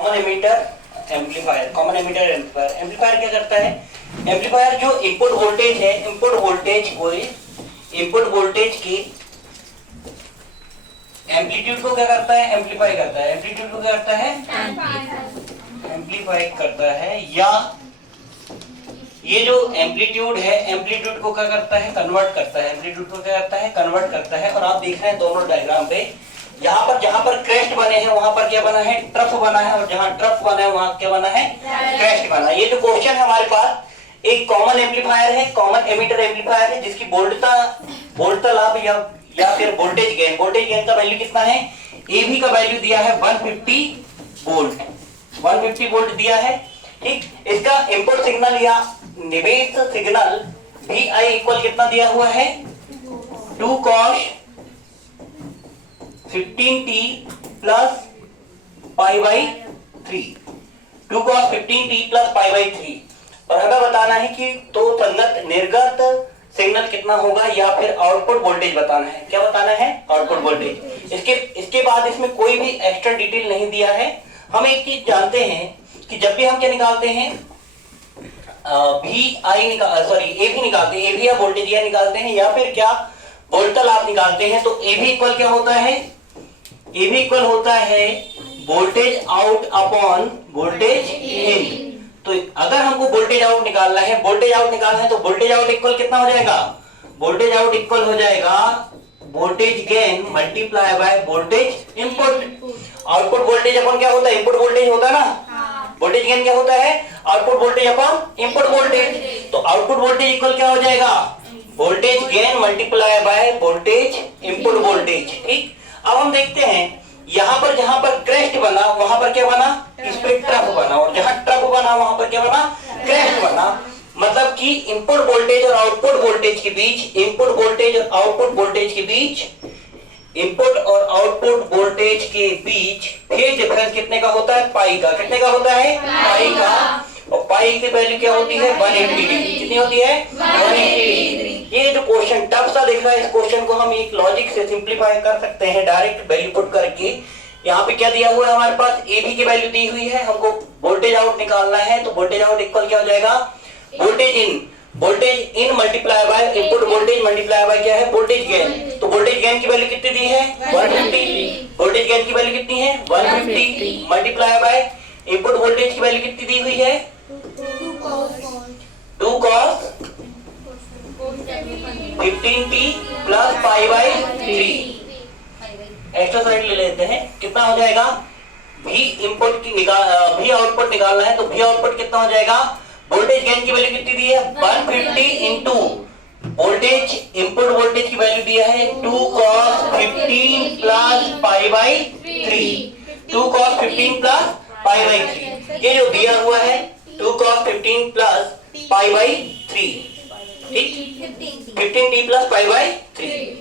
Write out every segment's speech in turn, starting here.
Common emitter amplifier. Common emitter amplifier, amplifier क्या करता है? एम्पलीफायर जो इनपुट वोल्टेज है, इनपुट वोल्टेज की एम्पलीट्यूड को क्या करता है? एम्पलीफाई करता है। एम्पलीट्यूड को क्या करता है? एम्पलीफाई करता है। या ये जो एम्पलीट्यूड है, एम्पलीट्यूड को क्या करता है? कन्वर्ट करता है। एम्पलीट्यूड को क्या करता है? कन्वर्ट करता है। और आप देख रहे हैं दोनों डायग्राम पे, यहाँ पर जहां पर क्रेस्ट बने हैं वहां पर क्या बना है? ट्रफ बना है। और जहां ट्रफ बना है वहां क्या बना है? क्रेस्ट बना है। ये जो क्वेश्चन है हमारे पास, एक कॉमन एम्पलीफायर है, कॉमन एमिटर एम्पलीफायर है, जिसकी वोल्टता लाभ या फिर वोल्टेज गेन का वैल्यू कितना है? एबी का वैल्यू दिया है 150 वोल्ट, 150 वोल्ट दिया है। ठीक, इसका इनपुट सिग्नल या निवेश सिग्नल भी आई इक्वल कितना दिया हुआ है? 2 cos 15t plus π/3, 2 cos 15t plus π/3। और हमें बताना है कि तो संगत निर्गत सिग्नल कितना होगा या फिर आउटपुट वोल्टेज बताना है। क्या बताना है? Output voltage. इसके बाद इसमें कोई भी एक्स्ट्रा डिटेल नहीं दिया है। हम एक चीज जानते हैं कि जब भी हम क्या निकालते हैं, एबी निकालते हैं, एबी या वोल्टेज या निकालते हैं या फिर क्या वोल्टता लाभ निकालते हैं, तो एबी इक्वल क्या होता है? एबी इक्वल होता है वोल्टेज आउट अपॉन वोल्टेज इन। तो अगर हमको वोल्टेज आउट निकालना है, तो वोल्टेज आउट इक्वल कितना हो जाएगा? वोल्टेज आउट इक्वल हो जाएगा voltage gain multiply by voltage input. Output voltage अपन क्या होता है? इनपुट वोल्टेज होता है ना। वोल्टेज गेन क्या होता है? Output voltage upon input voltage. तो आउटपुट वोल्टेज इक्वल क्या हो जाएगा? Voltage gain multiply by voltage input voltage. ठीक, अब हम देखते हैं यहाँ पर जहां पर क्रेस्ट बना वहां पर क्या बना? इस पे ट्रफ बना। और जहां ट्रफ बना वहां पर क्या बना? क्रेस्ट बना। मतलब कि इनपुट वोल्टेज और आउटपुट वोल्टेज के बीच, इनपुट वोल्टेज और आउटपुट वोल्टेज के बीच, इनपुट और आउटपुट वोल्टेज के बीच फेज डिफरेंस कितने का होता है? पाई का। कितने का होता है? पाई का। और पाई की वैल्यू क्या होती है? 180 डिग्री। कितनी होती है? 180 डिग्री। ये जो क्वेश्चन टफ सा दिख रहा है, इस क्वेश्चन को हम एक लॉजिक से सिंपलीफाई कर सकते हैं डायरेक्ट वैल्यू पुट करके। यहाँ पे क्या दिया हुआ है हमारे पास? एबी की वैल्यू दी हुई है, हमको वोल्टेज आउट निकालना है। तो वोल्टेज आउट इक्वल क्या हो जाएगा? Voltage in multiply by input voltage multiply by क्या है? Voltage gain. तो वोल्टेज गेन की वैल्यू कितनी दी है? 150। वोल्टेज गेन की वैल्यू कितनी है? 150 मल्टीप्लाई बाय इनपुट वोल्टेज की वैल्यू कितनी दी हुई है? 2 cos 15t plus π/3। Extra side ले लेते हैं, कितना हो जाएगा? भी आउटपुट निकालना है, तो भी आउटपुट कितना हो जाएगा? वोल्टेज गेन की वैल्यू कितनी दी है? 150 इंटू वोल्टेज इनपुट वोल्टेज की वैल्यू दिया है 2 cos 15 प्लस π/3। 2 cos 15 प्लस π/3 ये जो दिया हुआ है 2 cos 15 प्लस π/3। ठीक, 15t प्लस π/3।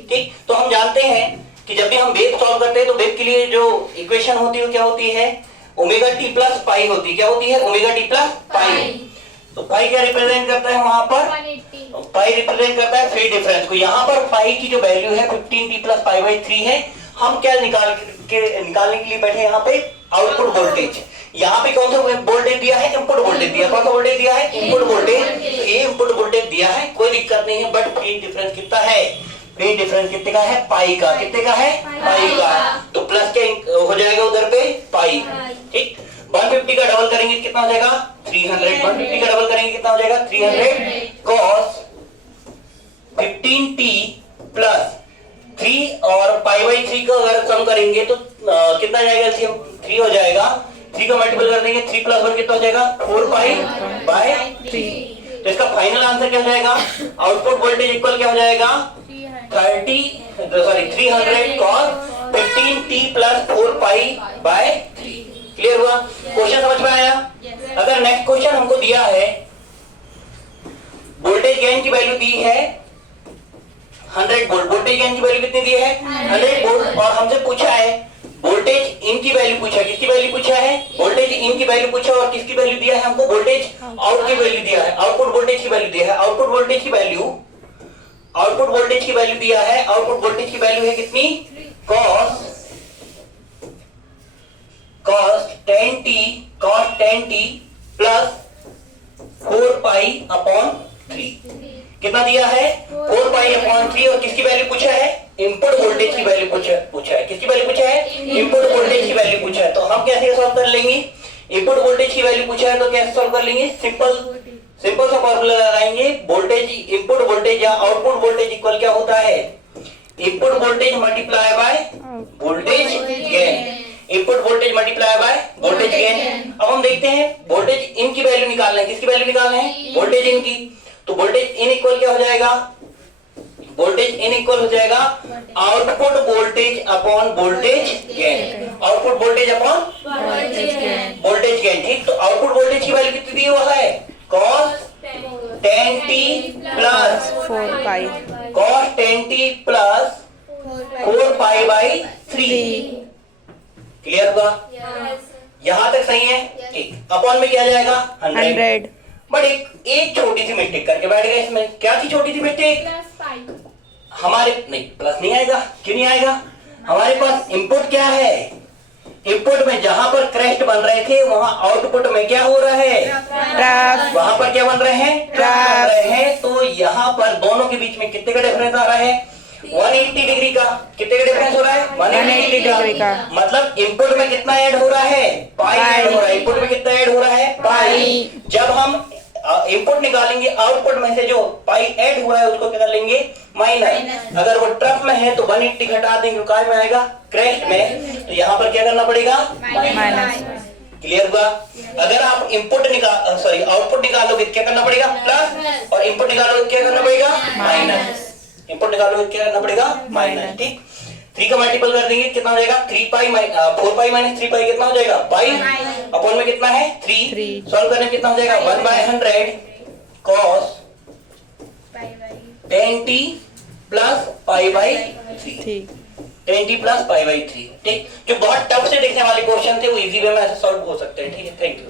ठीक, तो हम जानते हैं कि जब भी हम वेव सॉल्व करते हैं तो वेव के लिए जो इक्वेशन होती है क्या होती है? ओमेगा टी प्लस पाई होती है। क्या होती है? Omega T plus pi. तो पाई क्या रिप्रेजेंट करता है वहां पर? पाई रिप्रेजेंट करता है फेज डिफरेंस को। यहाँ पर पाई की जो वैल्यू है 15t प्लस π/3 है। हम क्या निकालने के लिए बैठे यहाँ पे? Output voltage. यहाँ पे कौन सा वोल्टेज दिया है? इनपुट वोल्टेज दिया। कौन सा वोल्टेज दिया है? Input voltage. तो ये इनपुट वोल्टेज दिया है, कोई दिक्कत नहीं है, बट फेज डिफरेंस कितना है? फेज डिफरेंस कितने का है? पाई का। कितने का है? पाई का। तो प्लस क्या हो जाएगा उधर पे? पाई। ठीक, 150 का डबल करेंगे कितना हो जाएगा? 300। 150 का डबल करेंगे कितना हो जाएगा? 300 cos 15t प्लस 3 और π/3 का अगर सम करेंगे तो कितना जाएगा? 3 हो जाएगा। 3 का मल्टीपल कर देंगे, 3 + 1 कितना हो जाएगा? 4π/3। तो इसका फाइनल आंसर क्या हो जाएगा? आउटपुट वोल्टेज इक्वल क्या हो जाएगा? 300 cos 15t प्लस 4π/3। क्लियर हुआ? क्वेश्चन समझ में आया? अगर नेक्स्ट क्वेश्चन हमको दिया है, वोल्टेज गेन की वैल्यू दी है 100 वोल्ट। वोल्टेज गेन की वैल्यू कितनी दी है? 100 वोल्ट। और हमसे पूछा है वोल्टेज इन की वैल्यू पूछा। किसकी वैल्यू पूछा है? वोल्टेज इन की वैल्यू पूछा। और किसकी वैल्यू दिया है हमको? वोल्टेज आउट की वैल्यू दिया है, आउटपुट वोल्टेज की वैल्यू दिया है। आउटपुट वोल्टेज की वैल्यू दिया है। आउटपुट वोल्टेज की वैल्यू है कितनी? cos 10t plus 4 pi upon 3। कितना दिया है? 4 पाई अपॉन 3। और किसकी वैल्यू पूछा है? इनपुट वोल्टेज की वैल्यू पूछा है। किसकी वैल्यू पूछा है? इनपुट वोल्टेज की वैल्यू पूछा है। तो हम कैसे सॉल्व कर लेंगे? इनपुट वोल्टेज की वैल्यू पूछा है तो कैसे सॉल्व कर लेंगे? सिंपल सा फॉर्मूला लगाएंगे। वोल्टेज, इनपुट वोल्टेज या आउटपुट वोल्टेज इक्वल क्या होता है? Input voltage multiply by voltage gain. Input voltage multiply by voltage gain. अब हम देखते हैं वोल्टेज इन की वैल्यू निकालना है। किसकी वैल्यू निकालना है? वोल्टेज इन की। तो वोल्टेज इन इक्वल क्या हो जाएगा? वोल्टेज इन इक्वल हो जाएगा output voltage upon voltage gain. Output voltage upon voltage gain. ठीक, तो आउटपुट वोल्टेज की वैल्यू कितनी दी हुआ है? cos 10t plus 4 pi cos 10t plus 4 pi by 3। Clear हुआ? यहां तक सही है? ठीक। अपॉन में क्या जाएगा? 100। बट एक छोटी सी मिस्टेक करके बैठ गए इसमें। क्या थी छोटी सी मिस्टेक? हमारे नहीं, प्लस नहीं आएगा। क्यों नहीं आएगा? हमारे पास इनपुट क्या है? इनपुट में जहां पर क्रेस्ट बन रहे थे वहां आउटपुट में क्या हो रहा है? ट्रफ। वहां पर क्या बन रहे हैं? ट्रफ बन रहे हैं। तो यहाँ पर दोनों के बीच में कितने का डिफरेंस आ रहा है? 180 डिग्री का। कितने का डिफरेंस हो रहा है? 180 डिग्री का। मतलब इनपुट में कितना ऐड हो रहा है? पाई ऐड हो रहा है। इनपुट में कितना ऐड हो रहा है? पाई। जब हम इनपुट निकालेंगे आउटपुट में से जो पाई ऐड हुआ है उसको क्या कर लेंगे? माइनस। अगर वो ट्रफ में है तो 180 घटा देंगे, काय में आएगा? क्रेस्ट में। तो यहाँ पर क्या करना पड़ेगा? माइनस। क्लियर हुआ? अगर आप इनपुट आउटपुट निकालोगे क्या करना पड़ेगा? प्लस। और इनपुट निकालोगे क्या करना पड़ेगा? माइनस। इनपुट निकालोगे क्या करना पड़ेगा? माइनस। ठीक, 3 का मल्टीपल कर देंगे, कितना हो जाएगा? 4 पाई माइनस 3 पाई कितना हो जाएगा? पाई। अपॉन में कितना है? 3। सॉल्व करने में कितना हो जाएगा? 1/100 cos 10t plus pi by 3। 10t plus pi by 3। ठीक, जो बहुत टफ से देखने वाले क्वेश्चन थे वो इजी वे में ऐसे सॉल्व हो सकते हैं। ठीक है, थैंक यू।